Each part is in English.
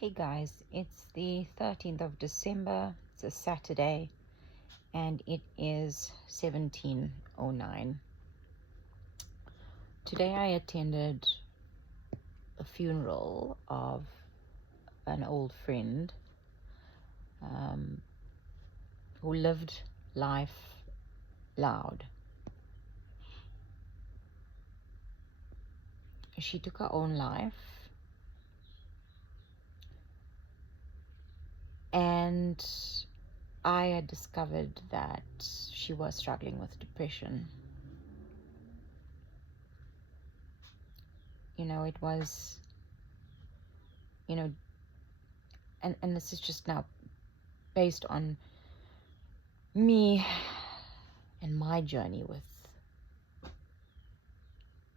Hey guys, it's the 13th of December, it's a Saturday, and it is 17:09. Today I attended a funeral of an old friend who lived life loud. She took her own life, and I had discovered that she was struggling with depression. It was, and this is just now based on me and my journey with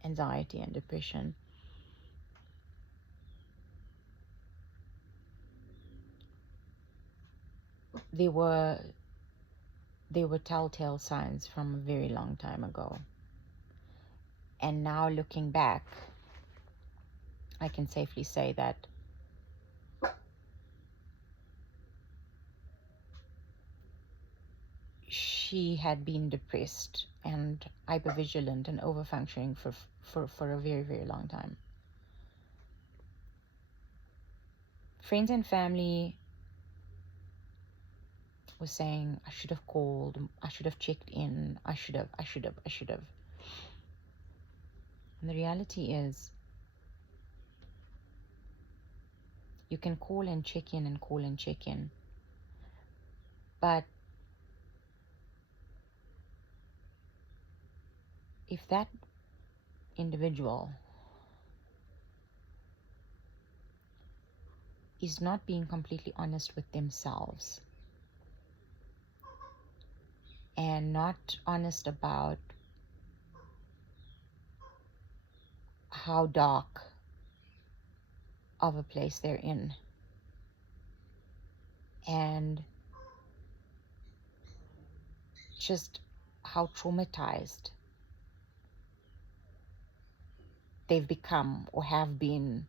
anxiety and depression. There were telltale signs from a very long time ago. And now looking back, I can safely say that she had been depressed and hypervigilant and overfunctioning for a very, very long time. Friends and family were saying, I should have called, I should have checked in, I should have. And the reality is, you can call and check in, but if that individual is not being completely honest with themselves and not honest about how dark of a place they're in, and just how traumatized they've become or have been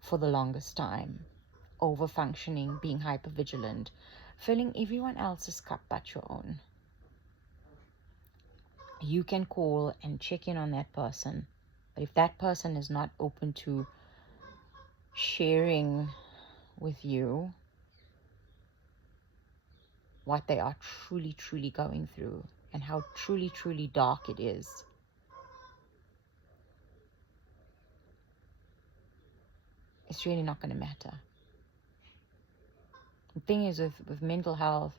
for the longest time, over functioning, being hypervigilant, filling everyone else's cup but your own. You can call and check in on that person, but if that person is not open to sharing with you what they are truly going through and how truly dark it is, it's really not going to matter. The thing is, with mental health,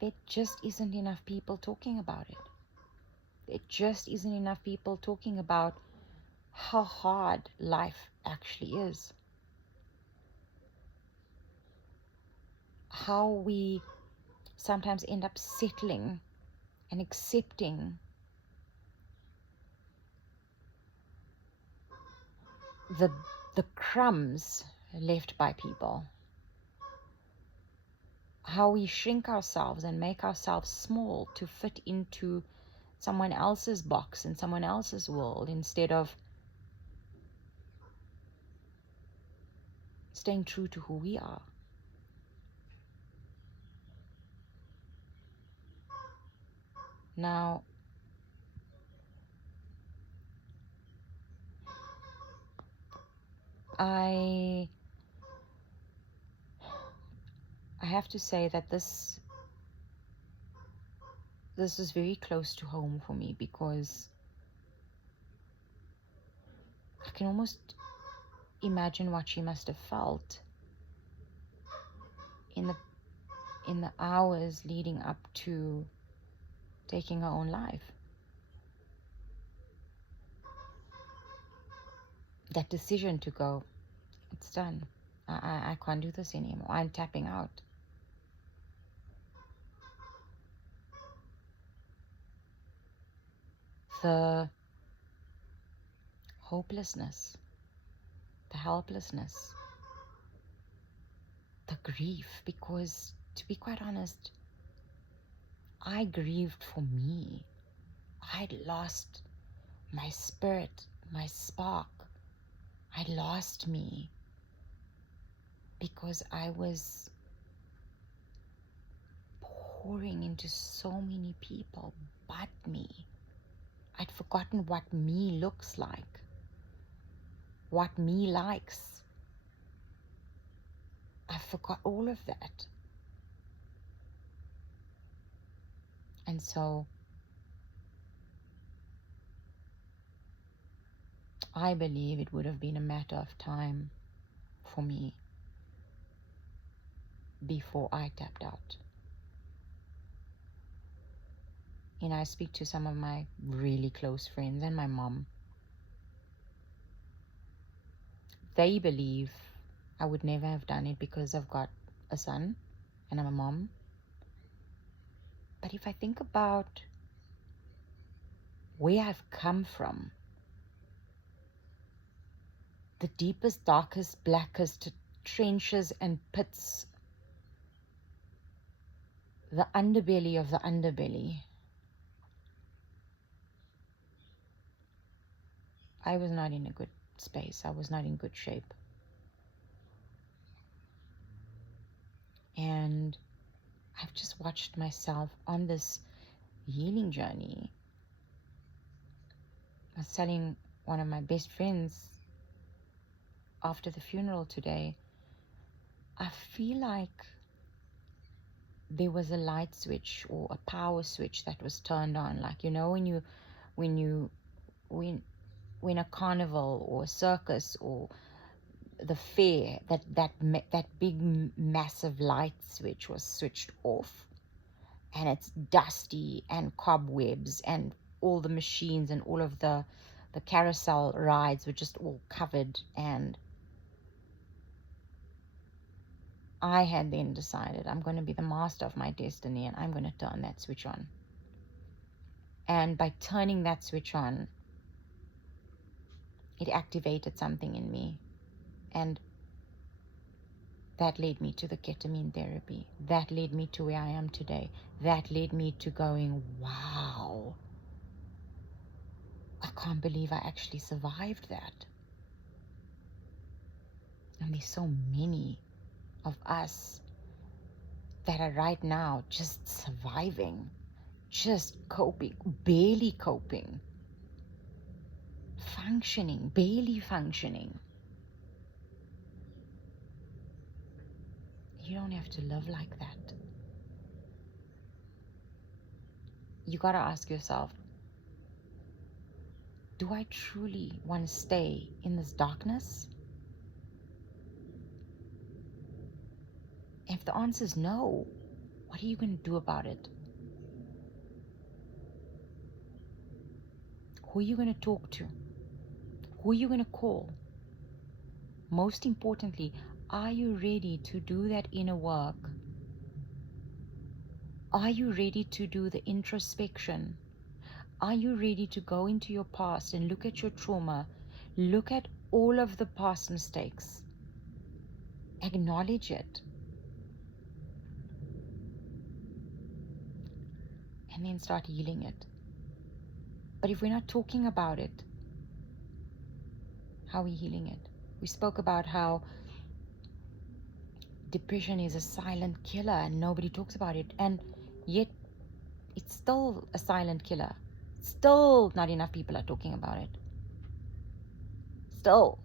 there just isn't enough people talking about it. There just isn't enough people talking about how hard life actually is. How we sometimes end up settling and accepting the crumbs left by people. How we shrink ourselves and make ourselves small to fit into someone else's box and someone else's world, instead of staying true to who we are. Now, I have to say that this is very close to home for me, because I can almost imagine what she must have felt in the hours leading up to taking her own life. That decision to go, it's done. I can't do this anymore. I'm tapping out. The hopelessness, the helplessness, the grief, because to be quite honest, I grieved for me. I'd lost my spirit, my spark. I lost me because I was pouring into so many people but me. I'd forgotten what me looks like, what me likes. I forgot all of that. And so I believe it would have been a matter of time for me before I tapped out. I speak to some of my really close friends and my mom. They believe I would never have done it because I've got a son and I'm a mom. But if I think about where I've come from, the deepest, darkest, blackest trenches and pits, the underbelly of the underbelly, I was not in a good space. I was not in good shape. And I've just watched myself on this healing journey. I was telling one of my best friends after the funeral today, I feel like there was a light switch or a power switch that was turned on. Like, when a carnival or a circus or the fair, that big massive light switch was switched off, and it's dusty and cobwebs, and all the machines and all of the carousel rides were just all covered. And I had then decided I'm going to be the master of my destiny, and I'm going to turn that switch on. And by turning that switch on, it activated something in me. And that led me to the ketamine therapy. That led me to where I am today. That led me to going, wow, I can't believe I actually survived that. And there's so many of us that are right now just surviving, just coping, barely coping, functioning, barely functioning. You don't have to live like that. You gotta ask yourself, do I truly want to stay in this darkness? If the answer is no, what are you going to do about it? Who are you going to talk to? Who are you going to call? Most importantly, are you ready to do that inner work? Are you ready to do the introspection? Are you ready to go into your past and look at your trauma? Look at all of the past mistakes. Acknowledge it. And then start healing it. But if we're not talking about it, how are we healing it? We spoke about how depression is a silent killer and nobody talks about it. And yet, it's still a silent killer. Still not enough people are talking about it. Still.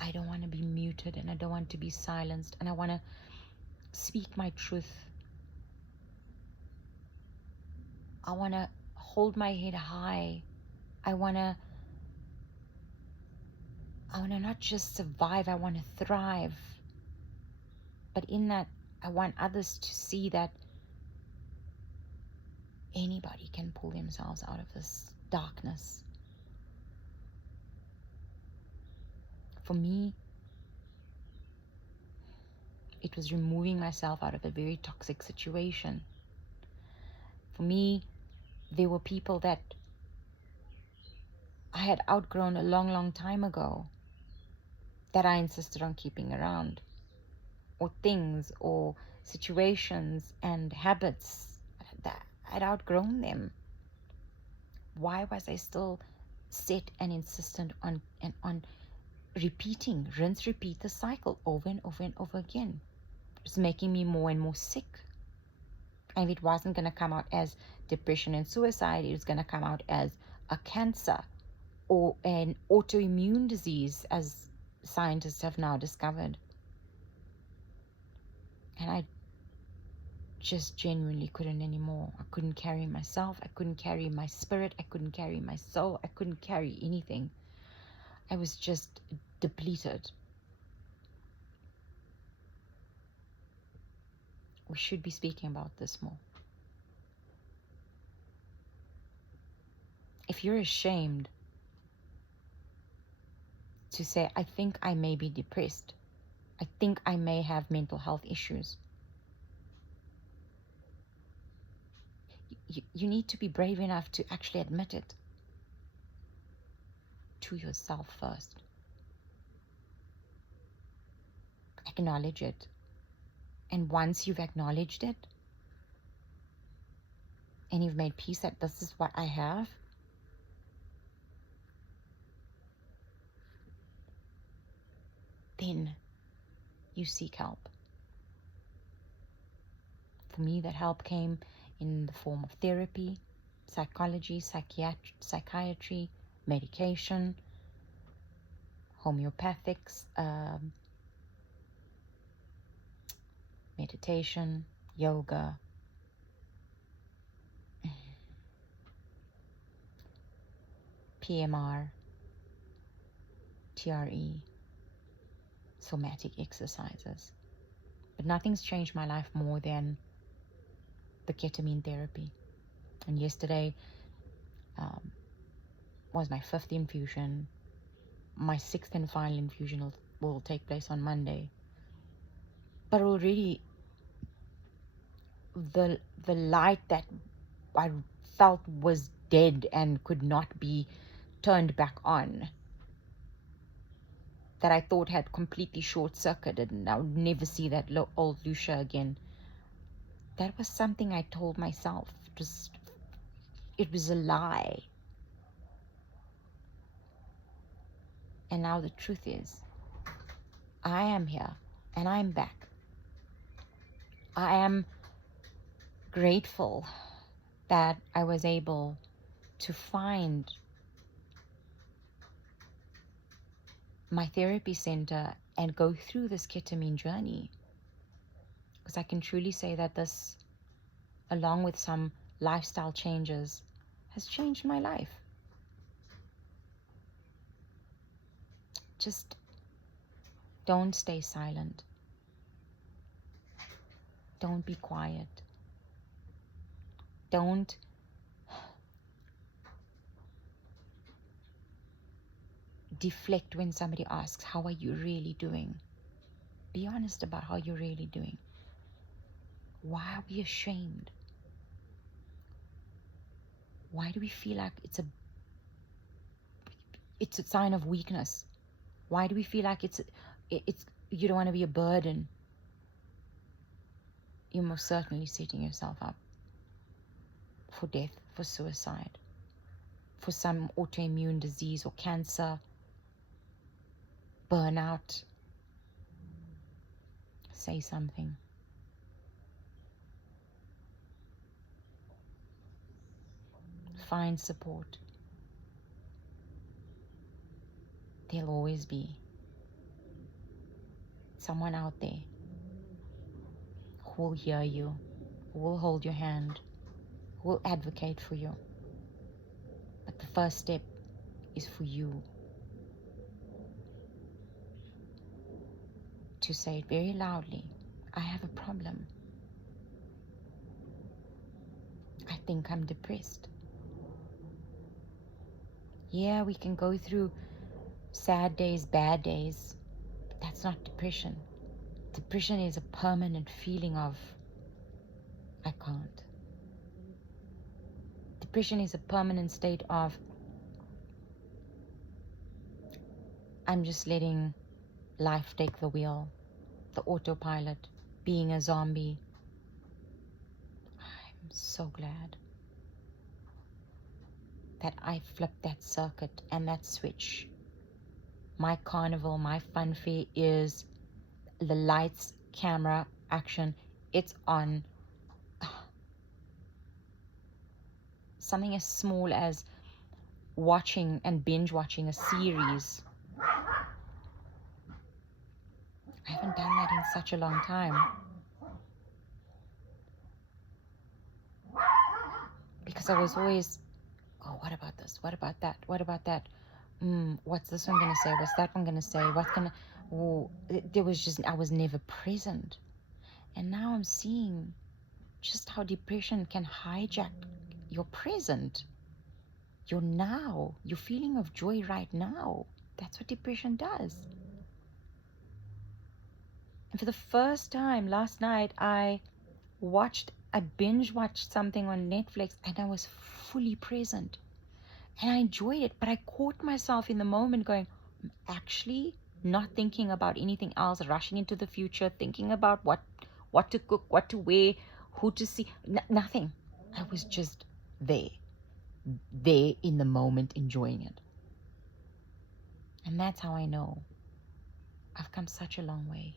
I don't want to be muted, and I don't want to be silenced, and I want to speak my truth. I want to hold my head high. I want to not just survive, I want to thrive. But in that, I want others to see that anybody can pull themselves out of this darkness. For me, it was removing myself out of a very toxic situation. For me, there were people that I had outgrown a long, long time ago that I insisted on keeping around, or things or situations and habits that I'd outgrown them. Why was I still set and insistent on repeating, rinse, repeat the cycle over and over and over again? It was making me more and more sick. And it wasn't going to come out as depression and suicide, it was going to come out as a cancer or an autoimmune disease, as scientists have now discovered. And I just genuinely couldn't anymore. I couldn't carry myself. I couldn't carry my spirit. I couldn't carry my soul. I couldn't carry anything. I was just depleted. We should be speaking about this more. If you're ashamed to say, I think I may be depressed, I think I may have mental health issues, you need to be brave enough to actually admit it to yourself first. Acknowledge it. And once you've acknowledged it, and you've made peace that this is what I have, then you seek help. For me, that help came in the form of therapy, psychology, psychiatry, medication, homeopathics, meditation, yoga, PMR, TRE, somatic exercises. But nothing's changed my life more than the ketamine therapy. And yesterday was my 5th infusion. My 6th and final infusion will take place on Monday. But already the light that I felt was dead and could not be turned back on, that I thought had completely short-circuited and I would never see that old Lucia again, that was something I told myself. It was a lie. And now the truth is, I am here and I'm back. I am grateful that I was able to find my therapy center and go through this ketamine journey. Because I can truly say that this, along with some lifestyle changes, has changed my life. Just don't stay silent. Don't be quiet. Don't deflect when somebody asks, how are you really doing? Be honest about how you're really doing. Why are we ashamed? Why do we feel like it's a sign of weakness? Why do we feel like it's you don't want to be a burden? You're most certainly setting yourself up for death, for suicide, for some autoimmune disease or cancer, burnout. Say something. Find support. There'll always be someone out there who will hear you, who will hold your hand, who will advocate for you. But the first step is for you to say it very loudly. I have a problem. I think I'm depressed. Yeah, we can go through sad days, bad days, but that's not depression. Depression is a permanent feeling of, I can't. Depression is a permanent state of, I'm just letting life take the wheel, the autopilot, being a zombie. I'm so glad that I flipped that circuit and that switch. My carnival, my fun fair is the lights, camera, action. It's on. Something as small as watching and binge watching a series. I haven't done that in such a long time. Because I was always, oh, what about this? What about that? What about that? What's this one going to say? What's that one going to say? What's going to... Oh, there was just... I was never present. And now I'm seeing just how depression can hijack your present, your now, your feeling of joy right now. That's what depression does. And for the first time last night, I binge watched something on Netflix and I was fully present. And I enjoyed it, but I caught myself in the moment going, I'm actually not thinking about anything else, rushing into the future, thinking about what to cook, what to wear, who to see, nothing. I was just there in the moment, enjoying it. And that's how I know I've come such a long way.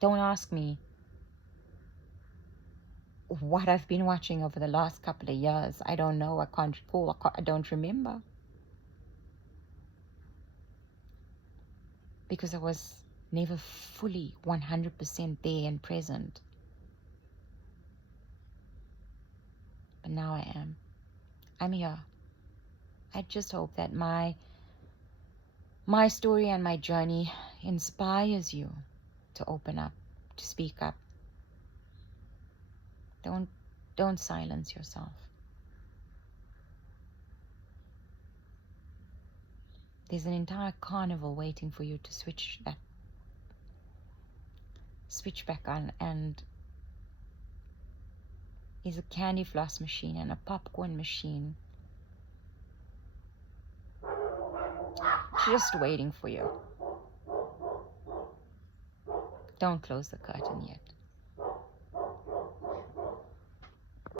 Don't ask me what I've been watching over the last couple of years. I don't know. I can't recall. I don't remember. Because I was never fully 100% there and present. But now I am. I'm here. I just hope that my story and my journey inspires you to open up, to speak up. Don't silence yourself. There's an entire carnival waiting for you to switch back on, and there's a candy floss machine and a popcorn machine just waiting for you. Don't close the curtain yet.